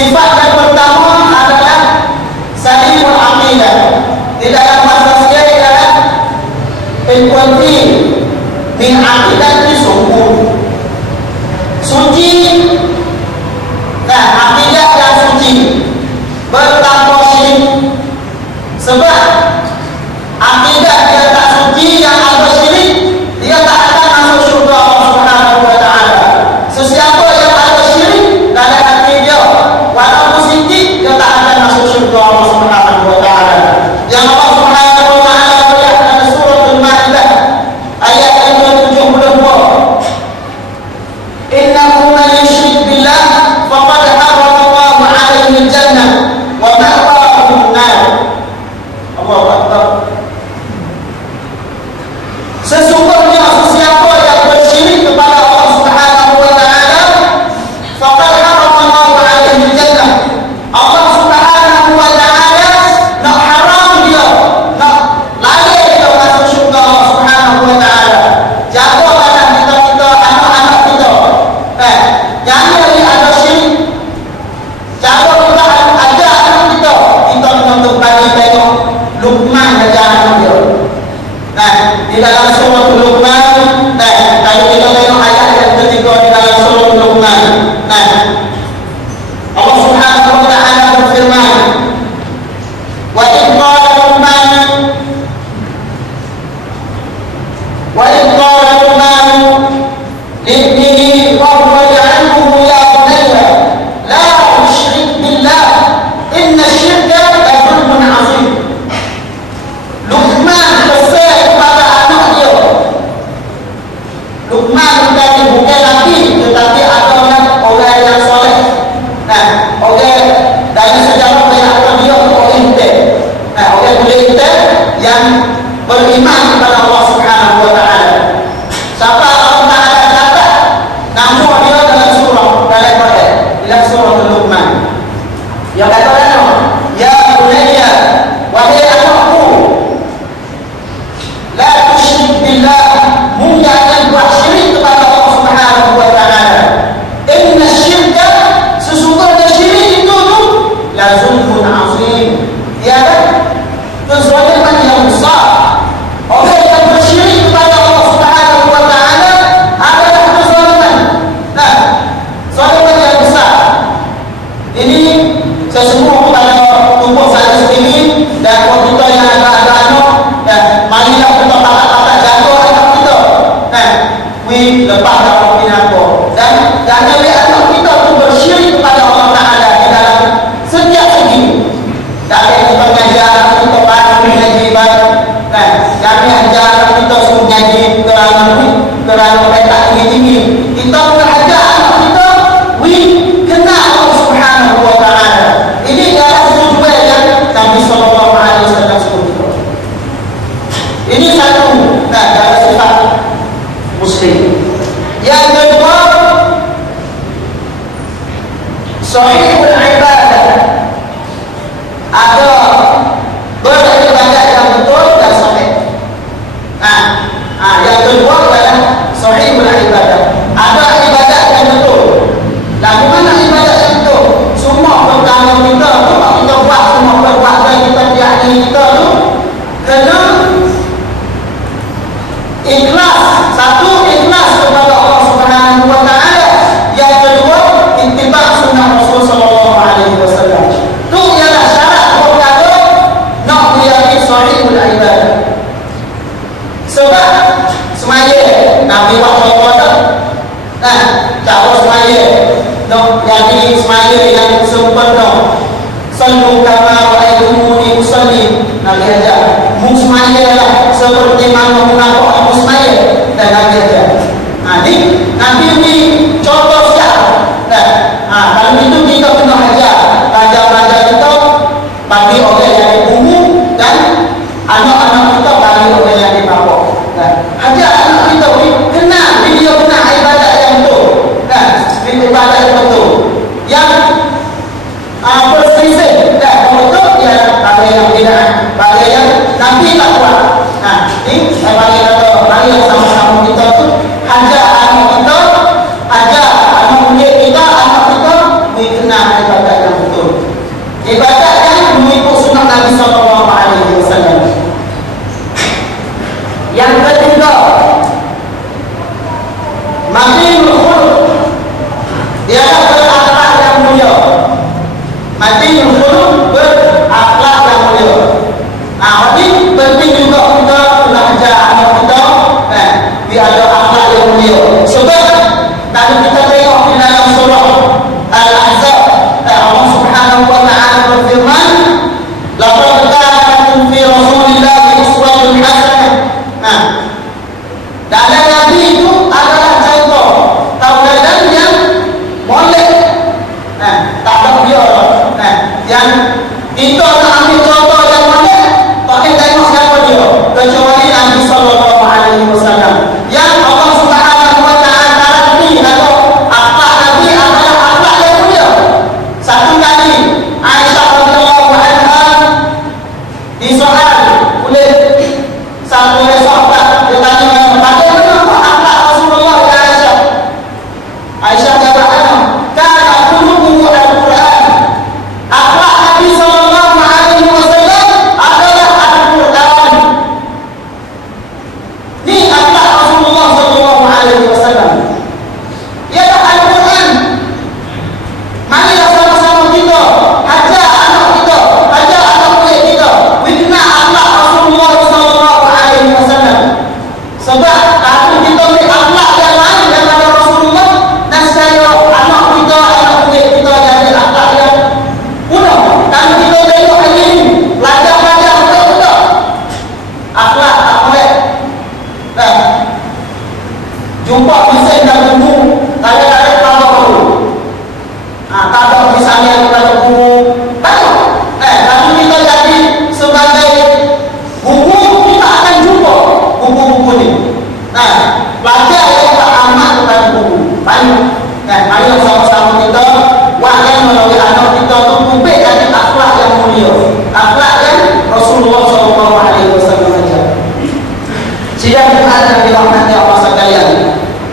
Sifat yang pertama adalah salimul aqidah. Di dalam bahasa saya adalah เป็นคนที่มีอาคีดะห์ที่สมบูรณ์ suci, nah akidah yang suci, bertanpa syirik. Sebab akidah dia tak suci, yang ada syirik, dia tak akan masuk syurga Allah Subhanahu wa taala. Sesiapa yang ada syirik dalam hati dia, walaupun sikit, dia tak akan masuk syurga Allah Subhanahu wa taala. Yang Allah Subhanahu wa taala berkata dalam surah Al-Maidah ayat yang ke-72, innahu man yusyrik billah faqad harrama Allahu 'alaihi al-jannah wa ma'wahu an-nar. Allahu akbar. Sesungguhnya sesiapa yang bersyirik kepada Allah Subhanahu wa taala, faqad harrama Allahu 'alaihi al-jannah. Allah Subhanahu wa taala nak haram dia, nak larang dia masuk syurga Allah Subhanahu wa taala. Jaga badan kita, anak-anak kita. Jangan lagi ada syirik. Jaga kita ajar anak kita. Kita untuk bagi tengok Luqman ajar anak dia. Di dalam surah Luqman, kalau kita tengok ayat yang ketiga di dalam surah Luqman, Allah Subhanahu wa taala berfirman, wa idh qala Luqman libnihi wa huwa ya'idhuhu ya bunayya la tusyrik billah inna syirka la zulmun 'azim. Luqman pesan kepada anak dia. Luqman bukan nabi, tetapi adalah orang yang soleh. Orang dari sejarah banyak dia orang intel. Orang boleh intel yang beriman kepada Allah Subhanahu wa taala. Siapa Allah Taala catat nama dia dalam surah dalam Quran, dalam surah Luqman. Yang kata apa? Ya bunayya, wahai anakku, la tusyrik billah, jangan buat syirik kepada Allah Subhanahu wa taala. Inna syirka, sesungguhnya syirik itu la zulmun 'azim. Ya kan? Kezaliman yang besar. Orang yang bersyirik kepada Allah Subhanahu wa taala adalah kezaliman. Zaliman yang besar. Ini saya semua kepada tubuh saya sendiri dan kita yang ada anak, marilah kita pakat-pakat jaga anak kita. Lepas dalam pinako. Dan jangan lihat anak kita tu bersyirik kepada Allah Taala di dalam setiap segi. Jangan kita mengajar anak kita pada mengaji ibadah. Jangan ajar anak kita suruh mengaji kerana mereka tinggi-tinggi. Kita mengajar anak kita kenal Allah Subhanahu wa taala. Ini adalah tujuan yang Nabi sallallahu alaihi wasallam sebutkan. Ini satu dalam sifat muslim. Yang kedua, sahihul ibadah, ada beribadah yang betul dan sahih. Yang kedua adalah sahihul ibadah, ada ibadah yang betul. Lagu mana ibadah yang betul? Semua perkara kita tu, kita buat semua perbuatan kita di hati kita tu kena ikhlas. Satu, ikhlas kepada Allah Subhanahu wa taala. Yang kedua, ittiba' sunnah Rasul sallallahu alaihi wasallam. Itu ialah syarat perkara nak menjadi sahihul ibadah. Sebab semaya Nabi buat contoh cara semaya nak jadi semaya yang sempurna. Sallu kama ra'aytumuni usalli. Nabi ajar mu semayalah seperti mana mengaku aku semaya, dan Nabi ajar. Nabi ni contoh siapa? Kalau itu kita kena ajar raja-raja kita bagi orang yang ibu dan anak-anak kita bagi orang yang bapa. Ajar anak kita ni kenal dia kenal ibadah yang betul. Ibadah yang betul. Yang berselisih betul dia bagi yang tidak, bagi yang Nabi tak buat. Ini saya bagi kata bagi yang sama-sama kita tu ajar anak kita, ajar anak murid kita, anak kita mengenal ibadah yang betul. Ibadah yang mengikut sunnah Nabi sallallahu alaihi wasallam. Yang Kita nak ambil contoh yang mana? Tak boleh tengok siapa dia kecuali Nabi sallallahu alaihi wasallam. Yang Allah Subhanahu wa taala ni atau akhlak Nabi adalah akhlak yang mulia. Satu kali Aisyah radhiyallahu anha disoal oleh satu sahabat, dia tanya, bagaimana akhlak Rasulullah ya Aisyah? Aisyah jawab, kana khuluquhu al-Quran. Akhlak Nabi sallallahu alaihi wasallam adalah Al-Quran. Ni akhlak Rasulullah sallallahu alaihi wasallam. Ialah Al-Quran. Marilah sama-sama kita ajar anak kita, ajar anak murid kita bina akhlak Rasulullah sallallahu alaihi wasallam. Sebab kalau kita ambil akhlak yang lain daripada Rasulullah, nescaya anak kita, anak murid kita jadi akhlak yang punah. Kalau kita tengok hari ini, pelajar-pelajar betul-betul akhlak tak boleh. Jumpa mesin dan buku, kadang-kadang tambah baru. Tak ada misalnya kepada buku. Kalau kita jadi sebagai buku, kita akan jumpa buku-buku ni. Pelajar yang tak amat kepada buku. Banyak. Marilah sama-sama kita wahai melalui anak kita tu kubik jadi akhlak yang mulia. Akhlak yang Rasulullah SAW ajar. Sidang Tuhan yang dirahmati Allah sekalian.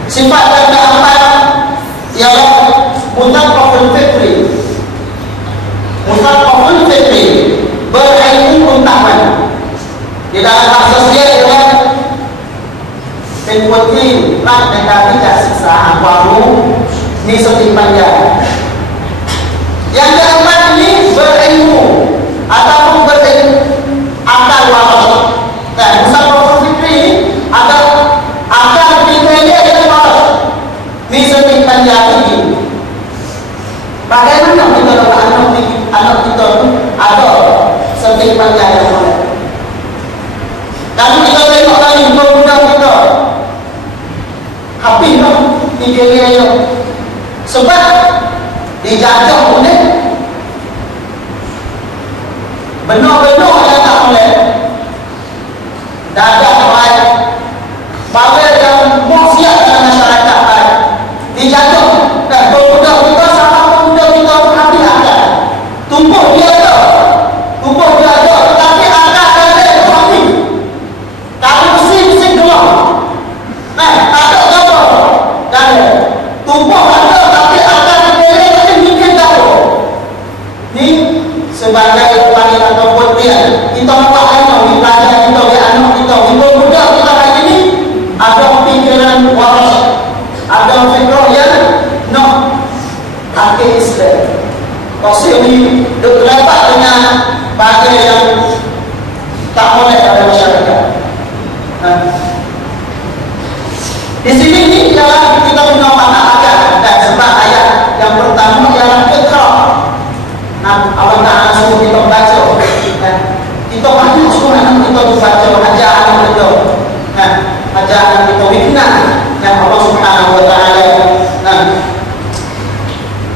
Sifat yang keempat ialah mutaqafful fikri. Mutaqafful fikri, berilmu pengetahuan. Di dalam bahasa dia ialah penguati rak negara tidak siksa baru ni setiap panjang. Yang keempat ini berilmu ataupun berilmu akal waras. Dan mutaqafful fikri ini ada akal fikirnya yang waras. Ni setiap panjang ini. Bagaimana kita letak anak kita ada setiap panjang yang waras. Kalau kita tengok tadi pemuda kita habis lah fikirnya. Sebab dijajah oleh benar-benar yang tak boleh. Dadah baik, bawel yang maksiat dalam masyarakat baik, dijajah. Dan pemuda kita sama pemuda kita tu habis akal. Tumbuh dia ada, tetapi akal dia tu habis. Kalau mesin gelap, tak ada gambar. Dan tumbuh ada, tapi akal dia tu mungkin tahu. Ni sebagai wanita ataupun dia, kita buat anak, di pelajar kita, di anak kita, di pemuda kita hari ini ada fikiran waras, ada fikiran yang nak hati Islam. Pasal ni terlepas dengan bahagian yang tak boleh pada masyarakat. Di sini ni ialah kita guna makna ajar. Dan sebab ayat yang pertama ialah iqra. Allah Ta'ala suruh kita baca. Kita banyak suruh anak kita baca, ajar anak kita. Ajar anak kita wikna yang Allah Subhanahu wa Ta'ala.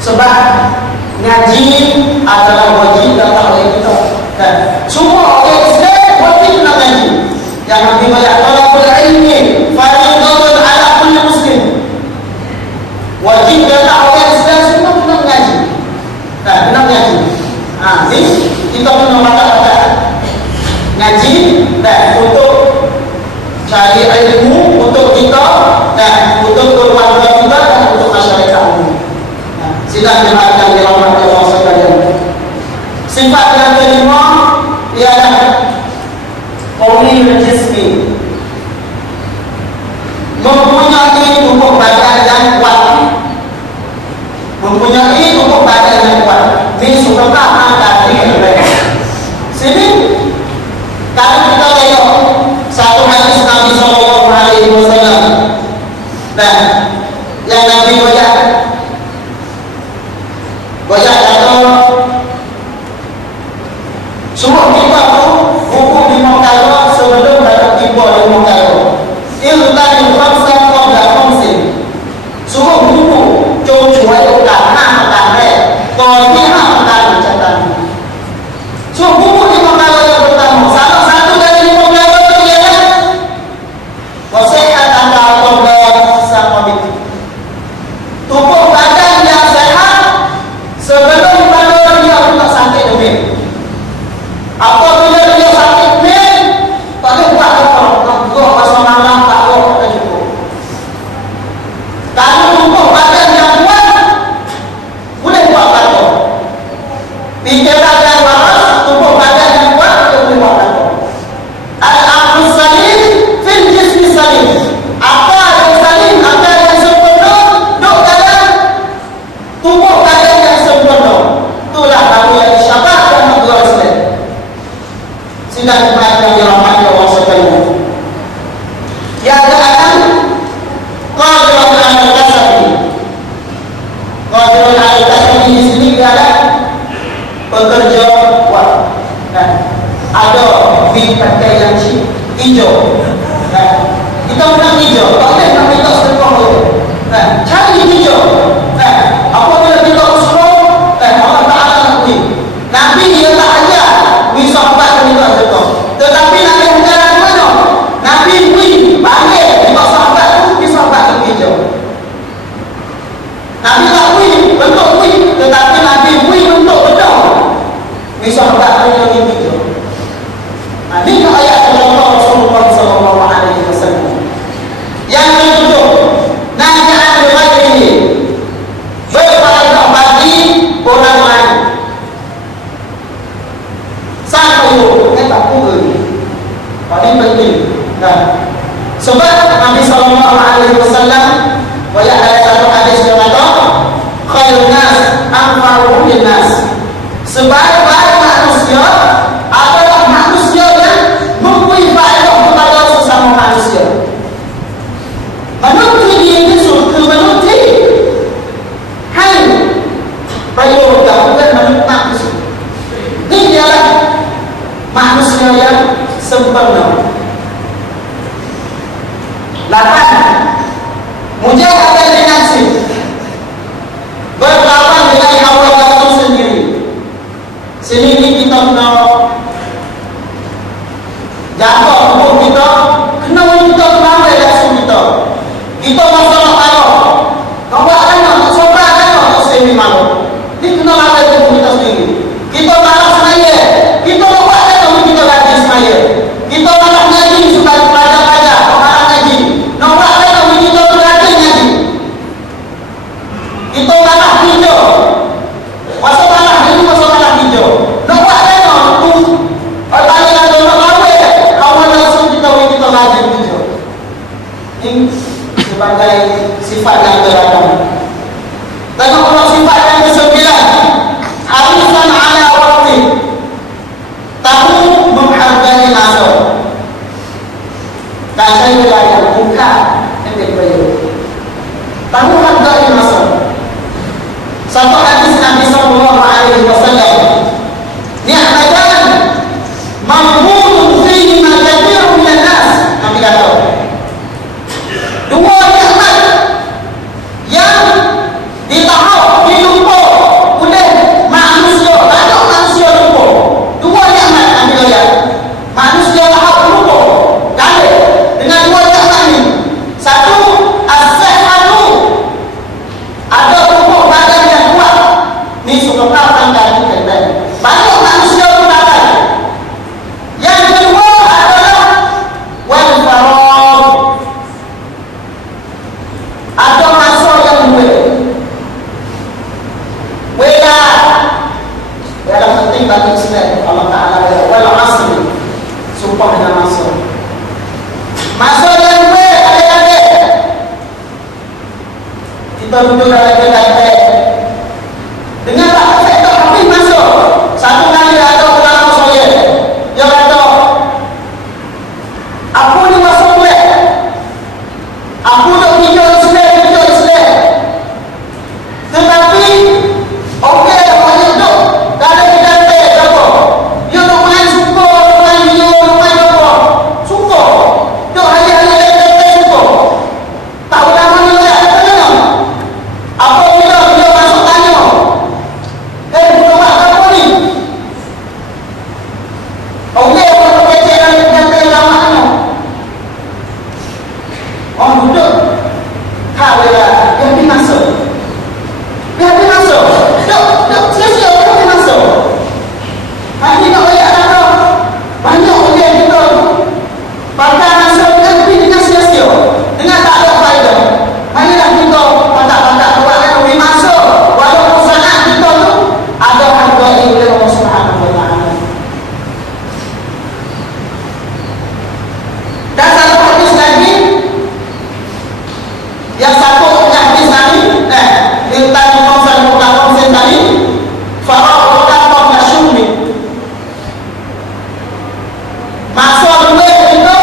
Sebab ngaji adalah wajib datang oleh kita. Semua orang Islam wajib nak ngaji. Yang Nabi banyak talabul ilmi fardhatun ala kulli muslim. Wajib datang orang Islam semua kena ngaji. Kena ngaji. Ni kita kena baca-baca ngaji dan untuk cari ilmu untuk kita dan untuk keluarga kita dan untuk masyarakat umum. Sidang jemaat yang dirahmati Allah sekalian. Sifat yang kelima ialah qawiyul jismi, mempunyai tubuh badan yang kuat. Mempunyai tubuh badan yang kuat. Ini sudah dari mereka. Sini kalau kita tengok satu hadis Nabi sallallahu alaihi wasallam. Dan yang Nabi goyah atau pakai yang hijau. Kita menang hijau, tak boleh nak minta sedekah itu. Cari hijau. Apabila kita usul, Allah Ta'ala nak beri. Nabi dia tak ajar beri sahabat minta sedekah. Tetapi Nabi ajar mana? Nabi beri bagi minta sahabat tu, beri sahabat tu hijau. Nabi tak beri bentuk beri, tetapi Nabi beri bentuk betul. Beri sahabat tu yang hijau. Ini ayat contoh Rasulullah SAW. Yang ketujuh, nasihat ini berfaedah bagi orang lain. Satu, tak pun paling penting. Sebab Nabi SAW banyak ada satu hadis yang kata, khairun nas anfa'uhum linnas. Sebaik-baik manusia adalah manusia yang memberi faedah kepada sesama manusia. Menuntut dia itu surga, menuntut hai prayoga, bukan menuntut manusia. Ini adalah manusia yang sempurna. 8. Mujahadah binafsi, berlawan dengan hawa nafsu sendiri. Sini kita kena jaga tubuh kita, kena kita kembali nafsu kita. Kita masalah malu, kau buat apa? Sobat apa? Kau sendiri malu. Ini kena lawan tubuh kita sendiri. Kita malas semaya, kita buat apa? Kita rajin semaya. Kita malas ngaji supaya pelajar-pelajar, kau malas ngaji. Nak buat apa? Kita rajin ngaji. Kita malas hijau. Masa malas ini, masa malas hijau. Nak buat apa? Tanya kalau nak lawan, kawan langsung kita rajin hijau. Ini sebagai sifat yang terakhir. Tengoklah sifat yang ke-9. Harisan ala waqti. Tahu menghargai masa. Dan saya belajar bukan yang berjaya. Tahu hargai masa. Satu hadis Nabi SAW. Ni'matan mamnunun fihi ma katsirun minan nas. Nabi kata, dua nikmat yang ditahap, dilumpur oleh manusia. Banyak manusia lumpur. Dua nikmat Nabi kata, manusia tahap lumpur kali dengan dua nikmat ini. Satu, as-sihhatu, ada tubuh badan yang kuat. Ni suka katakan kan. Banyak manusia pun dapat. Yang kedua adalah wal faragh, ada masa yang wela penting bagi Islam. Allah Ta'ala wal asri, sumpah dengan masa yang adik-adik kita duduk dalam kedai dengan tak tak habis masa. Satu kali ada orang saya, dia kata, aku ni masuk kuat, aku nak hijau Islam. Tetapi okey, banyak duk kalau kita apa, dia nak main suka, main hijau, main apa, suka duk hari-hari kita suka. Tak lama ni lah, kata apa bila masuk tanya, bukan apa ni? Okey, orang kecil dan lama mana? Orang duduk, kalau dia masuk. Dia masuk. Duk, sia-sia dia masuk. Hari nak banyak apa? Banyak orang kita pakai masa lebih dengan sia-sia, dengan tak ada faedah. Marilah kita pandai-pandai buatkan lebih masa, walaupun sangat kita tu ada harga oleh Allah Subhanahu Wa Taala. Dan satu hadis lagi, yang satu hadis lagi, tentang konsen tadi, faraqatan qabla syughli. Masa duit kita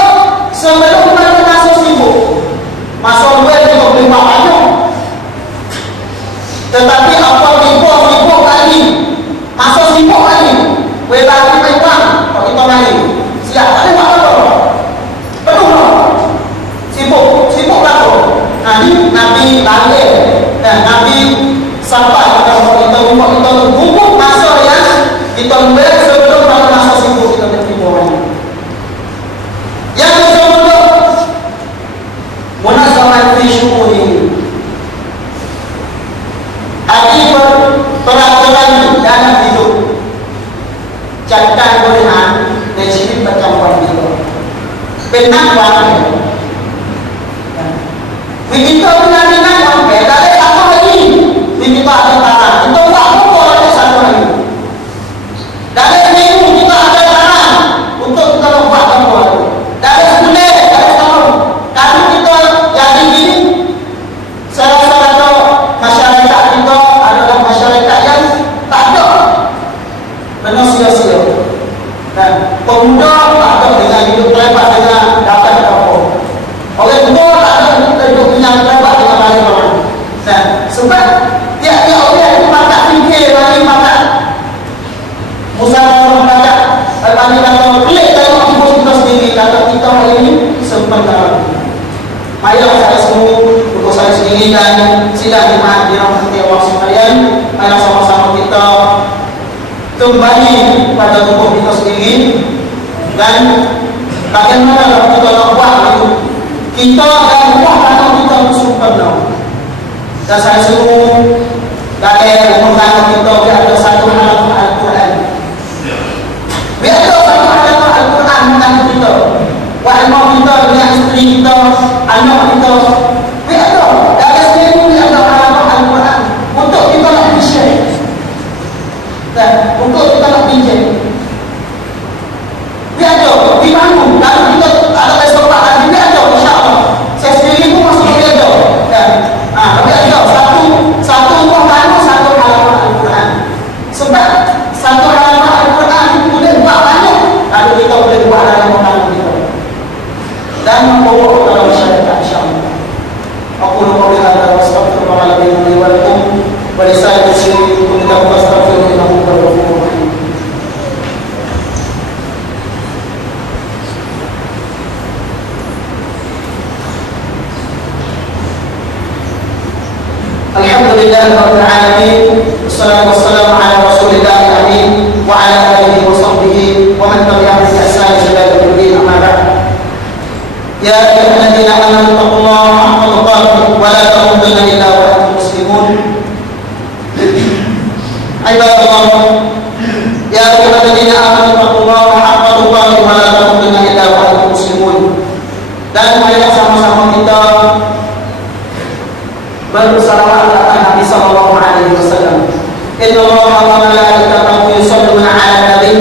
sebelum kita masuk sibuk. Masa duit kita boleh buat banyak. Tetapi apa sibuk kali, masa sibuk kali, wala kita buang, kalau kita mari. siap, tak ada apa-apa. Penuh lah. Sibuk lah tu. Nabi balik dan Nabi sampai kita kumpul masa yang kita ambil sebelum masa sibuk kita bertimbul orang. Yang kedua, munazamat fi syu'uni. Ada peraturan dalam hidup. Catatan bolehan dan syirik bercampur kita. Benar banget. Begitu benar-benar sampai dari satu hari, begitu ada tanah. Kita buat apa ada satu hari? Dari seminggu kita ada tanah untuk kita buat apa? Dari sebulan, dari tahun. Kalau kita jadi gini, saya rasa masyarakat kita adalah masyarakat yang tak ada penuh sia-sia. Dan pemuda tak ada dengan hidup lebat dengan dapat apa. Oleh tua tak ada hidup dengan lebat dengan balik orang. Dan sebab tiap-tiap orang itu makan fikir lagi makan musyawarah makan tadi kata klik tengok hidup kita sendiri kata kita hari ini sempurna. Marilah saya semua untuk saya sendiri dan sidang jemaat dirahmati Allah sekalian, marilah sama-sama kita kembali pada tubuh kita sendiri dan bagaimana kita nak buat itu kita akan buat kalau kita sempurna. Dan saya suruh dari umumkan kita biar ada satu halaman Al-Quran, biar ada satu halaman Al-Quran dengan kita, wahai kita dengan isteri kita, anak kita, biar ada dari seminggu biar ada halaman Al-Quran untuk kita nak share dan untuk kita nak pinjam. Biar ada dibangun kalau kita tak ada kesempatan, biar ada insyaAllah. Saya sendiri pun masuk biar ada dan biar ada satu buah banu satu halaman Al-Quran. Sebab satu halaman Al-Quran boleh buat banyak kalau kita boleh buat dalam halaman kita dan membawa dalam masyarakat insyaAllah. Aku lupa berkata wassalamualaikum warahmatullahi wabarakatuh. Walisai muslimin untuk kita wassalamualaikum warahmatullahi wabarakatuh. Alhamdulillah rabbil alamin. Wassalatu wassalamu ala rasulillah amin wa ala alihi wa sahbihi wa man tabi'ahum bi ihsan ila yaumil din. Amma ba'd. Ya ayyuhalladzina amanu taqullaha haqqa tuqatih wa la tamutunna illa wa antum muslimun. Ibadallah, ya ayyuhalladzina amanu taqullaha haqqa tuqatih wa la tamutunna illa wa antum muslimun. Dan marilah sama-sama kita bersalawat kepada Nabi sallallahu alaihi wasallam. Inna Allaha wa malaikatahu yusholluna 'alan nabi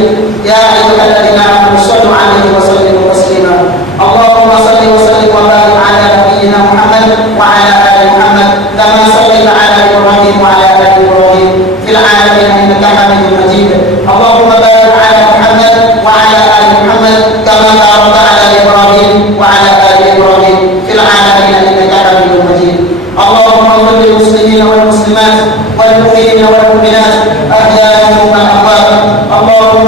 ya ayyuhalladzina amanu shallu 'alaihi wa sallimu taslima. Allahumma shalli wa sallim wa barik 'ala nabiyyina Muhammad wa 'ala ali Muhammad kama shallaita 'ala Ibrahim wa 'ala ali Ibrahim fil 'alamin innaka Hamidum Majid. Allahumma barik 'ala Muhammad wa 'ala ali Muhammad kama barakta 'ala Ibrahim wa 'ala ali Ibrahim fil 'alamin innaka Hamidum Majid. اللهم اغفر للمسلمين والمسلمات والمؤمنين والمؤمنات احياء منهم والاموات. اللهم